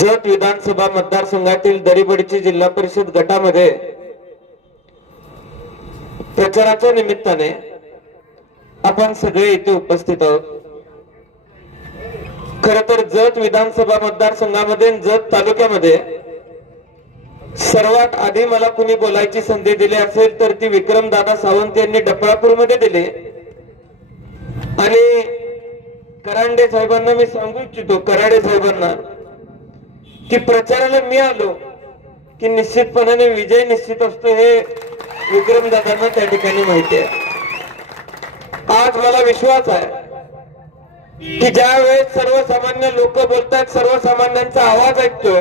जत विधानसभा मतदारसंघातील दरिबडची जिल्हा परिषद गटामध्ये प्रचाराच्या निमित्ताने आपण सगळे इथे उपस्थित आहोत। खरं तर जत विधानसभा मतदारसंघामध्ये जत तालुक्यामध्ये सर्वात आधी मला कुणी बोलायची संधी दिली असेल तर ती विक्रमदादा सावंत यांनी डफळापूरमध्ये दिली। आणि करांडे साहेबांना मी सांगू इच्छितो, कराडे साहेबांना, की प्रचाराला मी आलो की निश्चितपणाने विजय निश्चित असतो हे विक्रमदादांना त्या ठिकाणी माहिती आहे। आज मला विश्वास आहे की ज्या वेळेस सर्वसामान्य लोक बोलतात, सर्वसामान्यांचा आवाज ऐकतोय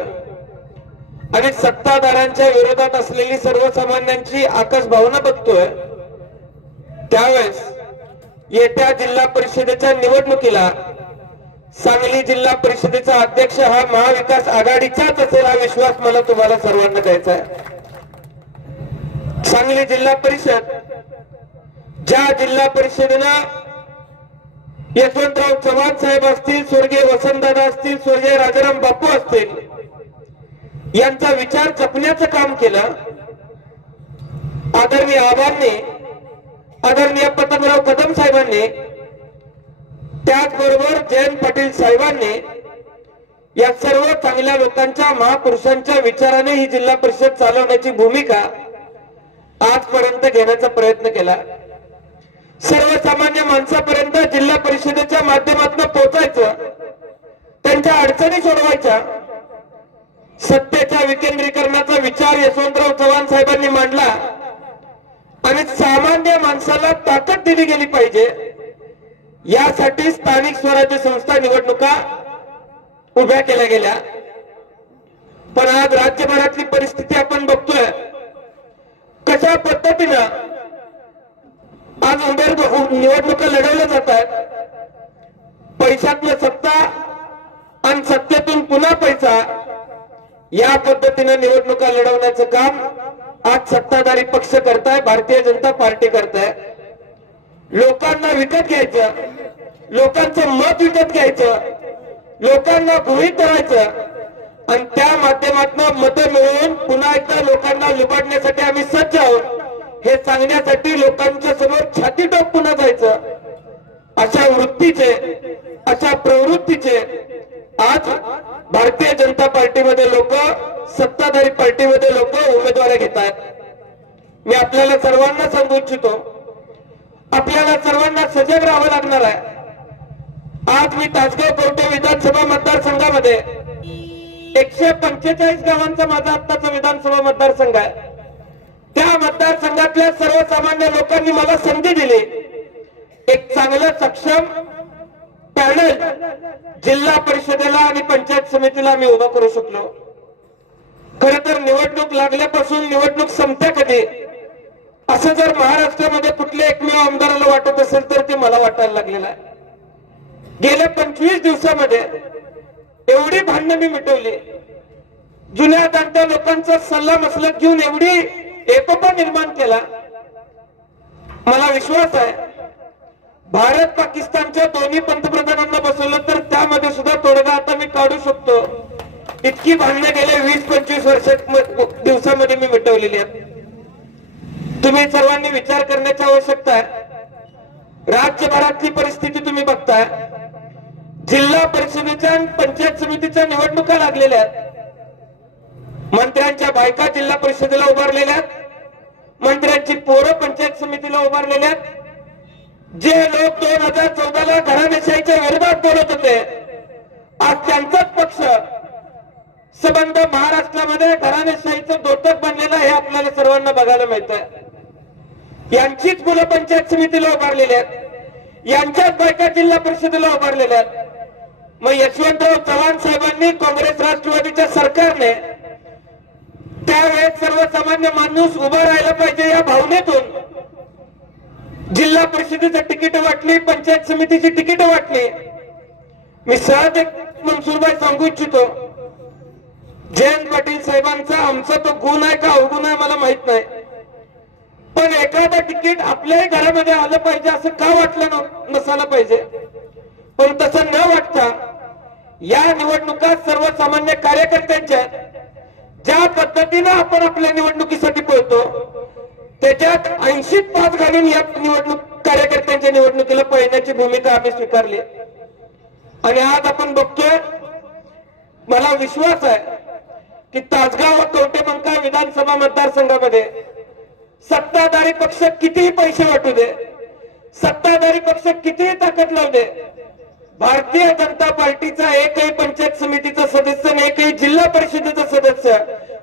आणि सत्ताधाऱ्यांच्या विरोधात असलेली सर्वसामान्यांची आकाश भावना बघतोय, त्यावेळेस येत्या जिल्हा परिषदेच्या निवडणुकीला सांगली जिल्हा परिषदेचा अध्यक्ष हा महाविकास आघाडीचाच असेल हा विश्वास मला तुम्हाला सर्वांना द्यायचा आहे। सांगली जिल्हा परिषद ज्या जिल्हा परिषदेनं यशवंतराव चव्हाण साहेब असतील, स्वर्गीय वसंतदादा असतील, स्वर्गीय राजाराम बापू असतील, यांचा विचार जपण्याचं काम केलं। आदरणीय आबांनी, आदरणीय पतंगराव कदम साहेबांनी, त्याचबरोबर जयंत पाटील साहेबांनी, या सर्व चांगल्या लोकांच्या, महापुरुषांच्या विचाराने ही जिल्हा परिषद चालवण्याची भूमिका आजपर्यंत घेण्याचा प्रयत्न केला। सर्वसामान्य माणसापर्यंत जिल्हा परिषदेच्या माध्यमातून पोहोचायचं, त्यांच्या अडचणी सोडवायच्या, सत्तेच्या विकेंद्रीकरणाचा विचार यशवंतराव चव्हाण साहेबांनी मांडला आणि सामान्य माणसाला ताकद दिली गेली पाहिजे, यासाठी स्थानिक स्वराज्य संस्था निवडणुका उभ्या केल्या गेल्या। पण आज राज्यभरातली परिस्थिती आपण बघतोय, कशा पद्धतीनं आज निवडणुका लढवल्या जात आहेत। पैशातनं सत्ता आणि सत्तेतून पुन्हा पैसा, या पद्धतीनं निवडणुका लढवण्याचं काम आज सत्ताधारी पक्ष करताय, भारतीय जनता पार्टी करताय। लोकांना विकत घ्यायचं, लोकांचं मत विकत घ्यायचं, लोकांना गृहीत धरायचं आणि त्या माध्यमातून मतं मिळवून पुन्हा एकदा लोकांना लुबाडण्यासाठी आम्ही सज्ज आहोत हे सांगण्यासाठी लोकांच्या समोर छाती टोकून जायचं, अशा वृत्तीचे, अशा प्रवृत्तीचे आज भारतीय जनता पार्टीमध्ये लोक, सत्ताधारी पार्टीमध्ये लोक उमेदवारी घेत आहेत। मी आपल्याला सर्वांना सांगू इच्छितो, आपल्याला सर्वांना सजग राहावं लागणार आहे। आज मी तासगाव कवठे विधानसभा मतदारसंघामध्ये 145 गावांचा माझा आत्ताचा विधानसभा मतदारसंघ आहे। त्या मतदारसंघातल्या सर्वसामान्य लोकांनी मला संधी दिली, एक चांगलं सक्षम पॅनल जिल्हा परिषदेला आणि पंचायत समितीला मी उभा करू शकलो। खर तर निवडणूक लागल्यापासून निवडणूक संपते कधी असं जर महाराष्ट्रामध्ये कुठल्या एकमेव आमदाराला वाटत असेल तर ते मला वाटायला लागलेलं आहे। गेल्या 25 दिवसामध्ये एवढी भांडणं मी मिटवली, जुन्या जाणत्या लोकांचा सल्ला मसलत घेऊन एवढी एकोपा निर्माण केला। मला विश्वास आहे भारत पाकिस्तानच्या दोन्ही पंतप्रधानांना बसवलं तर त्यामध्ये सुद्धा तोडगा आता मी काढू शकतो, इतकी भांडणं गेल्या 20-25 दिवसामध्ये मी मिटवलेली आहेत। तुम्ही सर्वांनी विचार करण्याची आवश्यकता आहे। राज्यभरातली परिस्थिती तुम्ही बघताय, जिल्हा परिषदेच्या आणि पंचायत समितीच्या निवडणुका लागलेल्या आहेत। मंत्र्यांच्या बायका जिल्हा परिषदेला उभारलेल्या आहेत, मंत्र्यांची पोरं पंचायत समितीला उभारलेल्या आहेत। जे लोक 2014ला घराणेशाहीच्या विरोधात बोलत होते, आज त्यांचाच पक्ष संबंध महाराष्ट्रामध्ये घराणेशाहीचं दोतक बनलेलं हे आपल्याला सर्वांना बघायला मिळतंय। यांचीच मुलं पंचायत समितीला उभारलेली आहेत, यांच्याच बायका जिल्हा परिषदेला उभारलेल्या आहेत। मग यशवंतराव चव्हाण साहेबांनी, काँग्रेस राष्ट्रवादीच्या सरकारने त्यावेळेस सर्वसामान्य माणूस उभा राहायला पाहिजे या भावनेतून जिल्हा परिषदेची तिकीट वाटली, पंचायत समितीची तिकीट वाटली। मी सहज एक मनसूरबाई सांगू इच्छितो, जयंत पाटील साहेबांचा आमचा तो गुण आहे का अवगुण आहे मला माहित नाही, पण एखादा तिकीट आपल्याही घरामध्ये आलं पाहिजे असं का वाटलं नसायला पाहिजे। पण तसं न वाटता या निवडणुका सर्वसामान्य कार्यकर्त्यांच्या ज्या पद्धतीनं आपण आपल्या निवडणुकीसाठी पळतो त्याच्यात 80 पाच घालून या निवडणूक कार्यकर्त्यांच्या निवडणुकीला पळण्याची भूमिका आम्ही स्वीकारली आणि आज आपण बघतोय मला विश्वास आहे की तासगाव व कवठेमंकाळ विधानसभा मतदारसंघामध्ये सत्ताधारी पक्ष कितीही पैसे वाटू दे, सत्ताधारी पक्ष कितीही ताकद लावू दे, भारतीय जनता पार्टीचा एकही पंचायत समितीचा सदस्य आणि एकही जिल्हा परिषदेचा सदस्य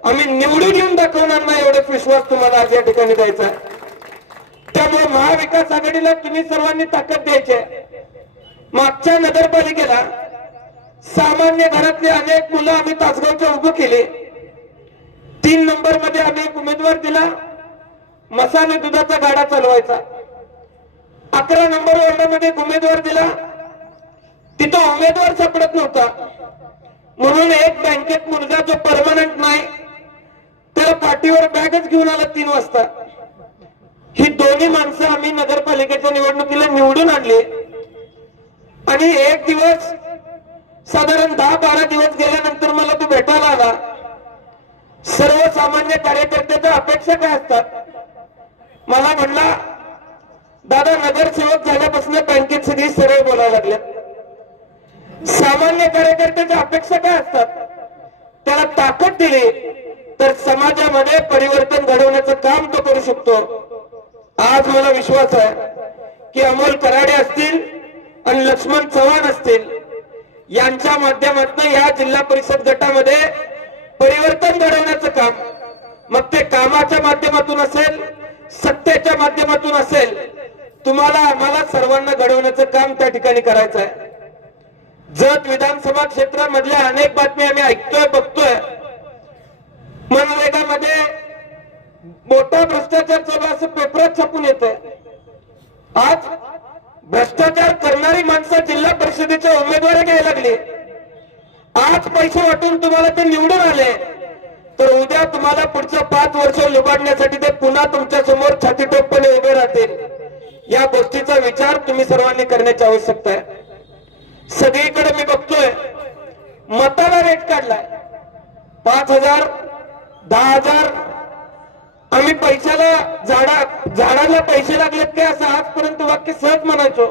आम्ही निवडून येऊन दाखवणार नाही एवढा विश्वास तुम्हाला आज या ठिकाणी द्यायचा आहे. त्यामुळे महाविकास आघाडीला तुम्ही सर्वांनी ताकद द्यायची. मागच्या नगरपालिकेला सामान्य घरातले अनेक मुलं आम्ही तासगावच्या उभं केले. 3 नंबर मध्ये आम्ही एक उमेदवार दिला, मसाले दुधाचा गाडा चालवायचा. 11 नंबर वॉर्डामध्ये एक उमेदवार दिला, तिथं उमेदवार सापडत नव्हता म्हणून एक बँकेत मुलगा जो परमनंट नाही त्याला पाठीवर बॅगच घेऊन आला 3 वाजता. ही दोन्ही माणसं आम्ही नगरपालिकेच्या निवडणुकीला निवडून आणली आणि एक दिवस साधारण 10-12 दिवस गेल्यानंतर मला तो भेटायला आला. सर्वसामान्य कार्यकर्त्याच्या अपेक्षा काय असतात? मला म्हणला, दादा नगरसेवक झाल्यापासून बँकेत सगळी सरळ बोलायला लागले. सामान्य कार्यकर्त्याच्या अपेक्षा काय असतात? त्याला ताकद दिली तर समाजामध्ये परिवर्तन घडवण्याचं काम तो करू शकतो. आज मला विश्वास आहे की अमोल कराडे असतील आणि लक्ष्मण चव्हाण असतील यांच्या माध्यमातून या जिल्हा परिषद गटामध्ये परिवर्तन घडवण्याचं काम, मग ते कामाच्या माध्यमातून असेल, सत्तेच्या माध्यमातून असेल, तुम्हाला आम्हाला सर्वांना घडवण्याचं काम त्या ठिकाणी करायचं आहे. जत विधानसभा क्षेत्रामधल्या अनेक बातम्या आम्ही ऐकतोय, बघतोय. मनरेगामध्ये मोठा भ्रष्टाचार चालू असं पेपरात छापून येतंय. आज भ्रष्टाचार करणारी माणसं जिल्हा परिषदेच्या उमेदवारी घ्यायला लागली. आज पैसे वाटून तुम्हाला ते निवडून आले तर उद्या तुम्हाला पुढचं 5 वर्ष लुबाडण्यासाठी ते पुन्हा तुमच्या समोर छातीटोपपणे उभे राहतील. या गोष्टीचा विचार तुम्ही सर्वांनी करण्याची आवश्यकता आहे. सगळीकडे मी बघतोय मताला रेट काढलाय 5,000, 10,000. आम्ही पैशाला झाडाला पैसे लागलेत काय असं आजपर्यंत वाक्य सहज म्हणायचो,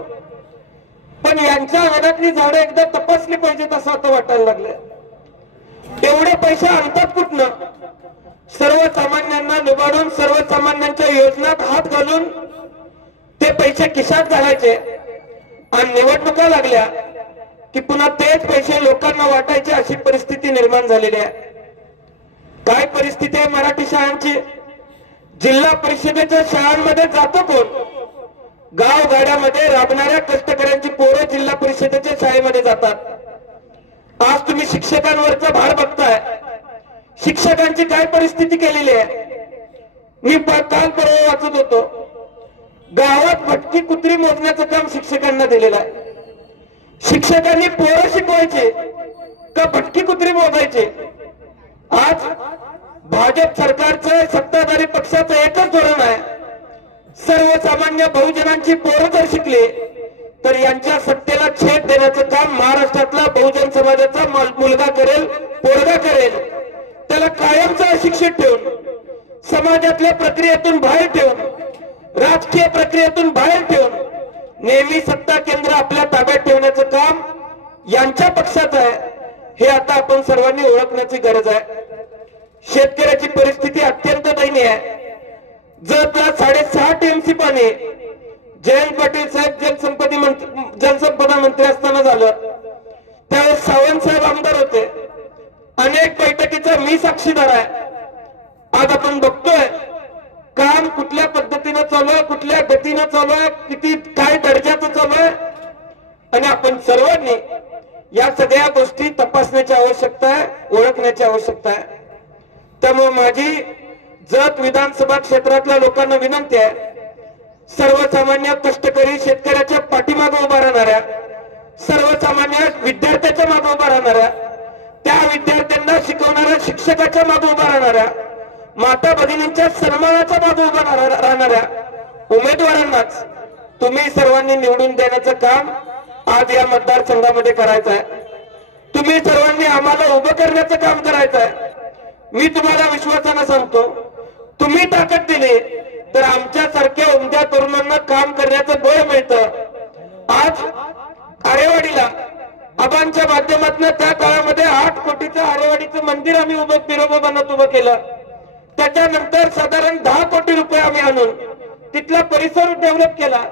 पण यांच्या अंगणातली झाडं एकदा तपासली पाहिजेत असं आता वाटायला लागलं. एवढे पैसे आणतात कुठनं? सर्वसामान्यांना लुबाडून सर्वसामान्यांच्या योजनात हात घालून ते पैसे खिशात घालायचे आणि निवडणुका लागल्या की पुन्हा तेच पैसे लोकांना वाटायचे अशी परिस्थिती निर्माण झालेली आहे. काय परिस्थिती आहे मराठी शाळांची? जिल्हा परिषदेच्या शाळांमध्ये जातो कोण? गावगाड्यामध्ये राबणाऱ्या कष्टकऱ्यांची पोरं जिल्हा परिषदेच्या शाळेमध्ये जातात. आज तुम्ही शिक्षकांवरचा भार बघताय. शिक्षकांची काय परिस्थिती केलेली आहे? मी काल परवा वाचत होतो, गावात भटकी कुत्री मोजण्याचं काम शिक्षकांना दिलेलं आहे. शिक्षकांनी पोरं शिकवायचे का भटकी कुत्री मोजायचे? आज भाजप सरकारचं सत्ताधारी पक्षाचं एकच धोरण आहे, सर्वसामान्य बहुजनांची पोरं जर शिकली तर यांच्या सत्तेला छेद देण्याचं काम महाराष्ट्रातला बहुजन समाजाचा मुलगा करेल, पोरगा करेल. त्याला कायमचं अशिक्षित ठेवून, समाजातल्या प्रक्रियेतून बाहेर ठेवून, राजकीय प्रक्रियेतून बाहेर ठेवून नेहमी सत्ता केंद्र आपल्या ताब्यात ठेवण्याचं काम यांच्या पक्षाचं आहे. हे आता आपण सर्वांनी ओळखण्याची गरज आहे. शेतकऱ्याची परिस्थिती अत्यंत दयनीय आहे. जतला 6.5 टीएमसी पाणी जयंत पाटील साहेब जलसंपदा मंत्री असताना झालं. त्यावेळेस सावंत साहेब आमदार होते. अनेक बैठकीचा मी साक्षीदार आहे. आज आपण बघतोय काम कुठल्या पद्धतीनं चालू आहे, कुठल्या गतीनं चालू आहे, किती काय दर्जाचं चालू आहे आणि आपण सर्वांनी या सगळ्या गोष्टी तपासण्याची आवश्यकता आहे, ओळखण्याची आवश्यकता आहे. त्यामुळे माझी जत विधानसभा क्षेत्रातल्या लोकांना विनंती आहे, सर्वसामान्य कष्टकरी शेतकऱ्याच्या पाठीमागे उभा राहणाऱ्या, सर्वसामान्य विद्यार्थ्याच्या मागे उभा राहणाऱ्या, त्या विद्यार्थ्यांना शिकवणाऱ्या शिक्षकाच्या मागे उभा राहणाऱ्या, माता भगिनींच्या सन्मानाच्या मागे उभा राहणाऱ्या उमेदवारांनाच तुम्ही सर्वांनी निवडून देण्याचं काम आज या मतदारसंघामध्ये करायचं आहे. तुम्ही सर्वांनी आम्हाला उभं करण्याचं काम करायचं आहे. मी तुम्हाला विश्वासानं सांगतो, तुम्ही ताकद दिली तर आमच्या सारख्या उमद्या तरुणांना काम करण्याचं बळ मिळतं. आज आरेवाडीला आबांच्या माध्यमातून त्या काळामध्ये 8 कोटीचं आरेवाडीचं मंदिर आम्ही बिरोबांना उभं केलं. त्याच्यानंतर साधारण 10 कोटी रुपये आम्ही आणून तिथला परिसर डेव्हलप केला.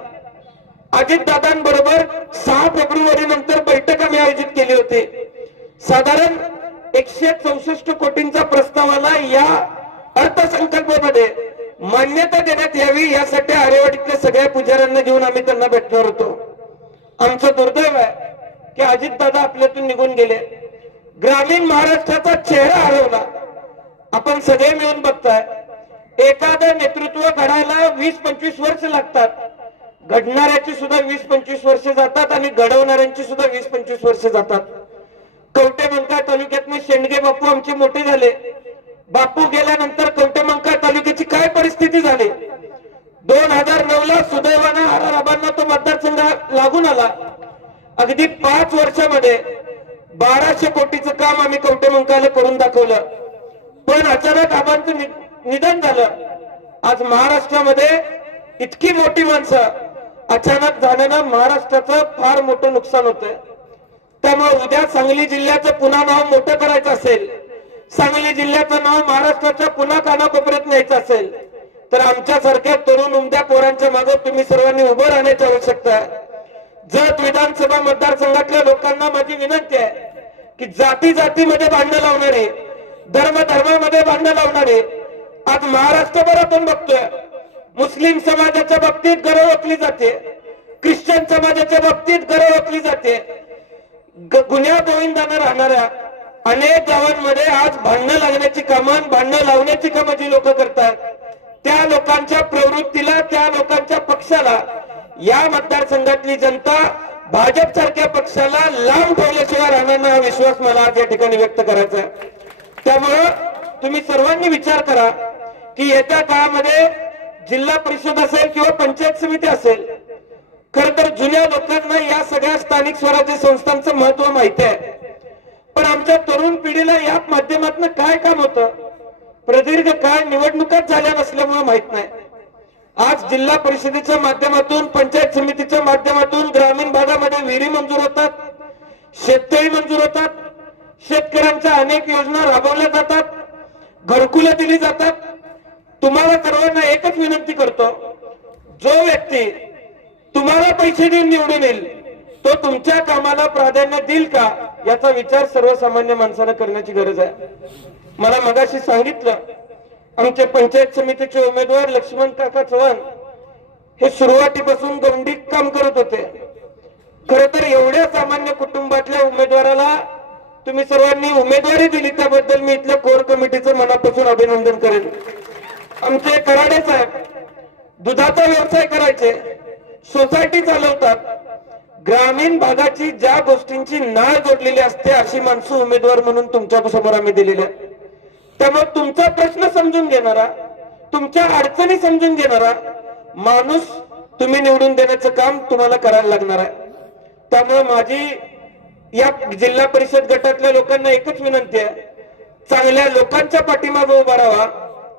अजितदादांबरोबर 6 फेब्रुवारी नंतर बैठक आम्ही आयोजित केली होती. साधारण 164 कोटींचा प्रस्तावाला या अर्थसंकल्पामध्ये मान्यता देण्यात यावी यासाठी आरेवाडीतल्या सगळ्या पुजाऱ्यांना घेऊन आम्ही त्यांना भेटणार होतो. आमचं दुर्दैव आहे की अजितदादा आपल्यातून निघून गेले. ग्रामीण महाराष्ट्राचा चेहरा हरवला. आपण सगळे मिळून बघताय, एखादं नेतृत्व घडायला 20-25 वर्ष लागतात. घडणाऱ्याची सुद्धा 20-25 वर्ष जातात आणि घडवणाऱ्यांची सुद्धा 20-25 वर्ष जातात. कवटेमंकाळ तालुक्यातले शेंडगे बापू आमचे मोठे झाले. बापू गेल्यानंतर कवटेमंकाळ तालुक्याची काय परिस्थिती झाली. 2009 ला सुदैवानं आबांना तो मतदारसंघ लागून आला. अगदी 5 वर्षामध्ये 1200 कोटीचं काम आम्ही कवटेमंकाळला करून दाखवलं. पण अचानक आबांचं निधन झालं. आज महाराष्ट्रामध्ये इतकी मोठी माणसं अचानक झाल्यानं महाराष्ट्राचं फार मोठं नुकसान होतंय. त्यामुळे उद्या सांगली जिल्ह्याचं पुन्हा नाव मोठं करायचं असेल, सांगली जिल्ह्याचं नाव महाराष्ट्राच्या पुन्हा कानाकोपऱ्यात न्यायचं असेल तर आमच्यासारख्या तरुण उमद्या पोरांच्या मागे तुम्ही सर्वांनी उभं राहण्याची आवश्यकता आहे. जत विधानसभा मतदारसंघातल्या लोकांना माझी विनंती आहे की जाती जातीमध्ये भांडण लावणारे, धर्म धर्मामध्ये भांडण लावणारे आज महाराष्ट्रभरातून बघतोय. मुस्लिम समाजाच्या बाबतीत गरज ओकली जाते, ख्रिश्चन समाजाच्या बाबतीत गरज ओकली जाते. गुन्ह्या गोविंदानं राहणाऱ्या अनेक गावांमध्ये आज भांडणं लागण्याची कामं, भांडणं लावण्याची कामं जी लोक करतात त्या लोकांच्या प्रवृत्तीला, त्या लोकांच्या पक्षाला या मतदारसंघातली जनता भाजप सारख्या पक्षाला लांब ठेवल्याशिवाय राहणार नाही हा विश्वास मला आज या ठिकाणी व्यक्त करायचा आहे. त्यामुळं तुम्ही सर्वांनी विचार करा की येत्या काळामध्ये जिल्हा परिषद असेल किंवा पंचायत समिती असेल, खर तर जुन्या लोकांना या सगळ्या स्थानिक स्वराज्य संस्थांचं महत्व माहिती आहे. पण आमच्या तरुण पिढीला या माध्यमातून काय काम होतं प्रदीर्घ काळ निवडणुकाच झाल्या नसल्यामुळे माहित नाही. आज जिल्हा परिषदेच्या माध्यमातून, पंचायत समितीच्या माध्यमातून ग्रामीण भागामध्ये विहिरी मंजूर होतात, शेततळी मंजूर होतात, शेतकऱ्यांच्या अनेक योजना राबवल्या जातात, घरकुलं दिली जातात. तुम्हाला सर्वांना एकच विनंती करतो, जो व्यक्ती तुम्हाला पैसे देऊन निवडून येईल तो तुमच्या कामाला प्राधान्य देईल का याचा विचार सर्वसामान्य माणसाला करण्याची गरज आहे. मला मगाशी सांगितलं, आमचे पंचायत समितीचे उमेदवार लक्ष्मण काका चव्हाण हे सुरुवातीपासून गंभीर काम करत होते. खर तर एवढ्या सामान्य कुटुंबातल्या उमेदवाराला तुम्ही सर्वांनी उमेदवारी दिली त्याबद्दल मी इथल्या कोर कमिटीचं मनापासून अभिनंदन करेन. आमचे कराडे साहेब दुधाचा व्यवसाय करायचे, सोसायटी चालवतात. ग्रामीण भागाची ज्या गोष्टींची नाळ जोडलेली असते अशी माणसं उमेदवार म्हणून तुमच्या समोर आम्ही दिलेली आहे. त्यामुळे तुमचा प्रश्न समजून घेणारा, तुमच्या अडचणी समजून घेणारा माणूस तुम्ही निवडून देण्याचं काम तुम्हाला करायला लागणार आहे. त्यामुळे माझी या जिल्हा परिषद गटातल्या लोकांना एकच विनंती आहे, चांगल्या लोकांच्या पाठीमागे उभा राहा,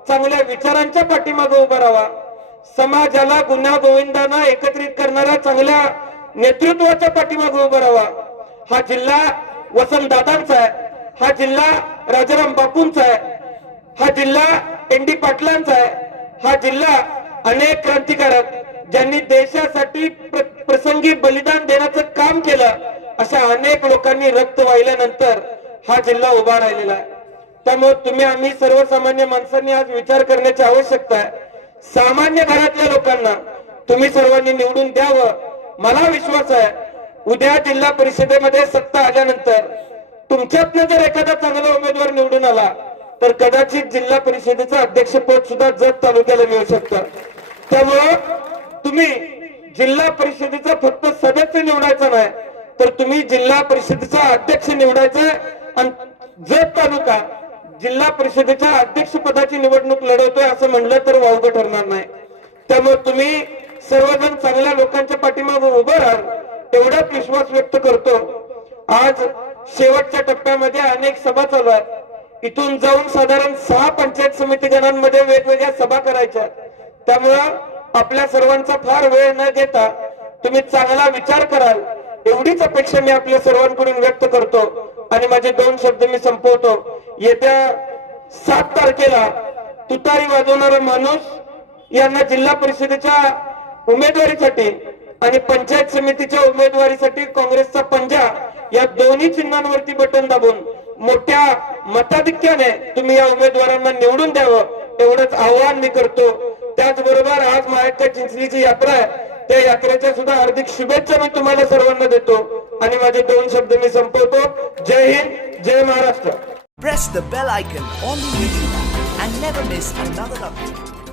चांगल्या विचारांच्या पाठीमागे उभा राहा, समाजाला गुन्हा गोविंदांना एकत्रित करणाऱ्या चांगल्या नेतृत्वाच्या पाठीमागे उभं राहा. हा जिल्हा वसंतदादांचा आहे, हा जिल्हा राजाराम बापूंचा आहे, हा जिल्हा एन डी पाटलांचा आहे, हा जिल्हा अनेक क्रांतिकारक ज्यांनी देशासाठी प्रसंगी बलिदान देण्याचं काम केलं अशा अनेक लोकांनी रक्त वाहिल्यानंतर हा जिल्हा उभा राहिलेला आहे. त्यामुळे तुम्ही आम्ही सर्वसामान्य माणसांनी आज विचार करण्याची आवश्यकता आहे. सामान्य घरातल्या लोकांना तुम्ही सर्वांनी निवडून द्यावं. मला विश्वास आहे उद्या जिल्हा परिषदेमध्ये सत्ता आल्यानंतर तुमच्यातनं जर एखादा चांगला उमेदवार निवडून आला तर कदाचित जिल्हा परिषदेचं अध्यक्षपद सुद्धा जत तालुक्याला मिळू शकतं. त्यामुळं तुम्ही जिल्हा परिषदेचा फक्त सदस्य निवडायचा नाही तर तुम्ही जिल्हा परिषदेचा अध्यक्ष निवडायचा आणि जत तालुका जिल्हा परिषदेच्या अध्यक्ष पदाची निवडणूक लढवतोय असं म्हणलं तर वावगं ठरणार नाही. त्यामुळे तुम्ही सर्वजण चांगल्या लोकांच्या पाठीमागे उभं राहा एवढाच विश्वास व्यक्त करतो. आज शेवटच्या टप्प्यामध्ये अनेक सभा चालू आहेत. इथून जाऊन साधारण 6 पंचायत समिती गणांमध्ये वेगवेगळ्या सभा करायच्या. त्यामुळं आपल्या सर्वांचा फार वेळ न घेता तुम्ही चांगला विचार कराल एवढीच अपेक्षा मी आपल्या सर्वांकडून व्यक्त करतो आणि माझे 2 शब्द मी संपवतो. येत्या 7 तारखेला तुतारी वाजवणारा माणूस यांना जिल्हा परिषदेच्या उमेदवारीसाठी आणि पंचायत समितीच्या उमेदवारीसाठी काँग्रेसचा पंजा या दोन्ही चिन्हांवरती बटन दाबून मोठ्या मताधिक्याने तुम्ही या उमेदवारांना निवडून द्यावं एवढंच आवाहन मी करतो. त्याचबरोबर आज महाराष्ट्र चिंचणीची यात्रा आहे, त्या यात्रेच्या सुद्धा हार्दिक शुभेच्छा मी तुम्हाला सर्वांना देतो आणि माझे 2 शब्द मी संपवतो. जय हिंद, जय Maharashtra. Press the bell icon on the YouTube app and never miss another update.